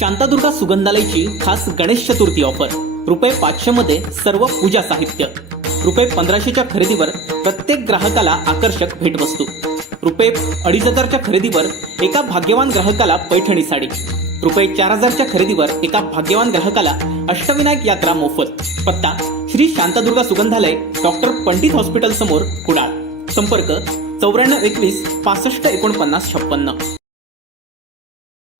शांतादुर्गा सुगंधालयची खास गणेश चतुर्थी ऑफर ₹500 मध्ये सर्व पूजा साहित्य, ₹1500च्या खरेदीवर प्रत्येक ग्राहकाला आकर्षक भेटवस्तू, ₹2500च्या खरेदीवर एका भाग्यवान ग्राहकाला पैठणी साडी, ₹4000च्या खरेदीवर एका भाग्यवान ग्राहकाला अष्टविनायक यात्रा मोफत। पत्ता श्री शांतादुर्गा सुगंधालय, डॉक्टर पंडित हॉस्पिटल समोर, कुडाळ। संपर्क 9421 65 49 56।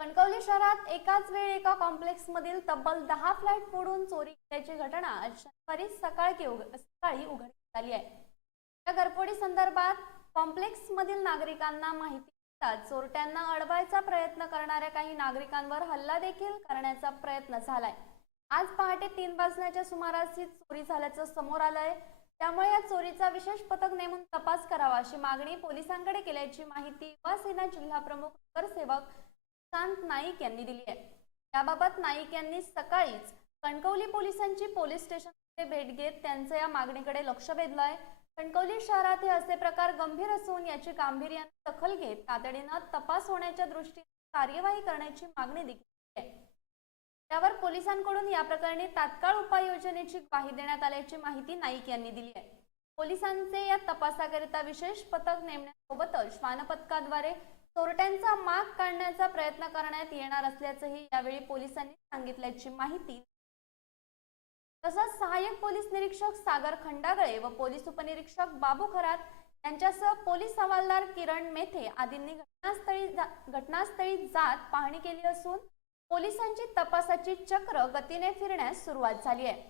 कणकवली शहरात एकाच वेळी एका कॉम्प्लेक्स मधील तब्बल 10 फ्लॅट फोडून चोरी केल्याची घटना आज शनिवारी सकाळी उघडकीस आली आहे। या घरफोडी संदर्भात कॉम्प्लेक्स मधील नागरिकांना माहिती मिळताच चोरट्यांना अडवायचा प्रयत्न करणाऱ्या काही नागरिकांवर हल्ला देखील करण्याचा प्रयत्न झालाय। आज पहाटे 3 वाजण्याच्या सुमारास ही चोरी झाल्याचं समोर आलंय। त्यामुळे या चोरीचा विशेष पथक नेमून तपास करावा अशी मागणी पोलिसांकडे केल्याची माहिती युवा सेना जिल्हा प्रमुख नगरसेवक शांत नाईक यांनी दिली आहे। याबाबत नाईक यांनी सकाळीच कणकवली पोलिसांची पोलीस स्टेशनमध्ये भेट घेत त्यांच्या या मागणीकडे लक्ष वेधलंय। कणकवली शहरात हे असे प्रकार गंभीर असून याची गांभीर्याने दखल घेत तातडीने तपास होण्याच्या दृष्टीने कार्यवाही करण्याची मागणी देखील आहे। त्यावर पोलिसांकडून या प्रकरणी तात्काळ उपाययोजनेची ग्वाही देण्यात आल्याची माहिती नाईक यांनी दिली आहे। पोलिसांचे या तपासाकरिता विशेष पथक नेमण्यासोबतच श्वानपथकाद्वारे चोरट्यांचा माग काढण्याचा प्रयत्न करण्यात येणार असल्याचंही यावेळी पोलिसांनी सांगितल्याची माहिती। तसंच सहाय्यक पोलीस निरीक्षक सागर खंडागळे व पोलीस उपनिरीक्षक बाबू खरात यांच्यासह पोलीस हवालदार किरण मेथे आदींनी घटनास्थळी जात पाहणी केली असून पोलिसांची तपासाची चक्र गतीने फिरण्यास सुरुवात झाली आहे।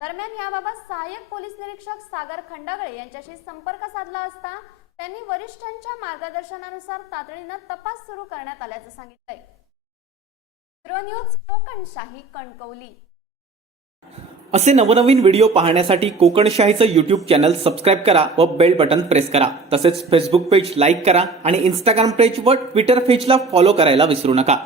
दरम्यान याबाबत सहाय्यक पोलीस निरीक्षक सागर खंडागळे यांच्याशी संपर्क साधला असता त्यांनी वरिष्ठांच्या मार्गदर्शनानुसार तातडीने तपास सुरू करण्यात आल्याचं सांगितलंय। Bureau news Kokanshahi, Kankavli. असे नवनवीन व्हिडिओ पाहण्यासाठी कोकणशाहीचं YouTube चॅनल सबस्क्राईब करा व बेल बटन प्रेस करा। तसेच फेसबुक पेज लाईक करा आणि इंस्टाग्राम पेज व ट्विटर पेजला फॉलो करायला विसरू नका।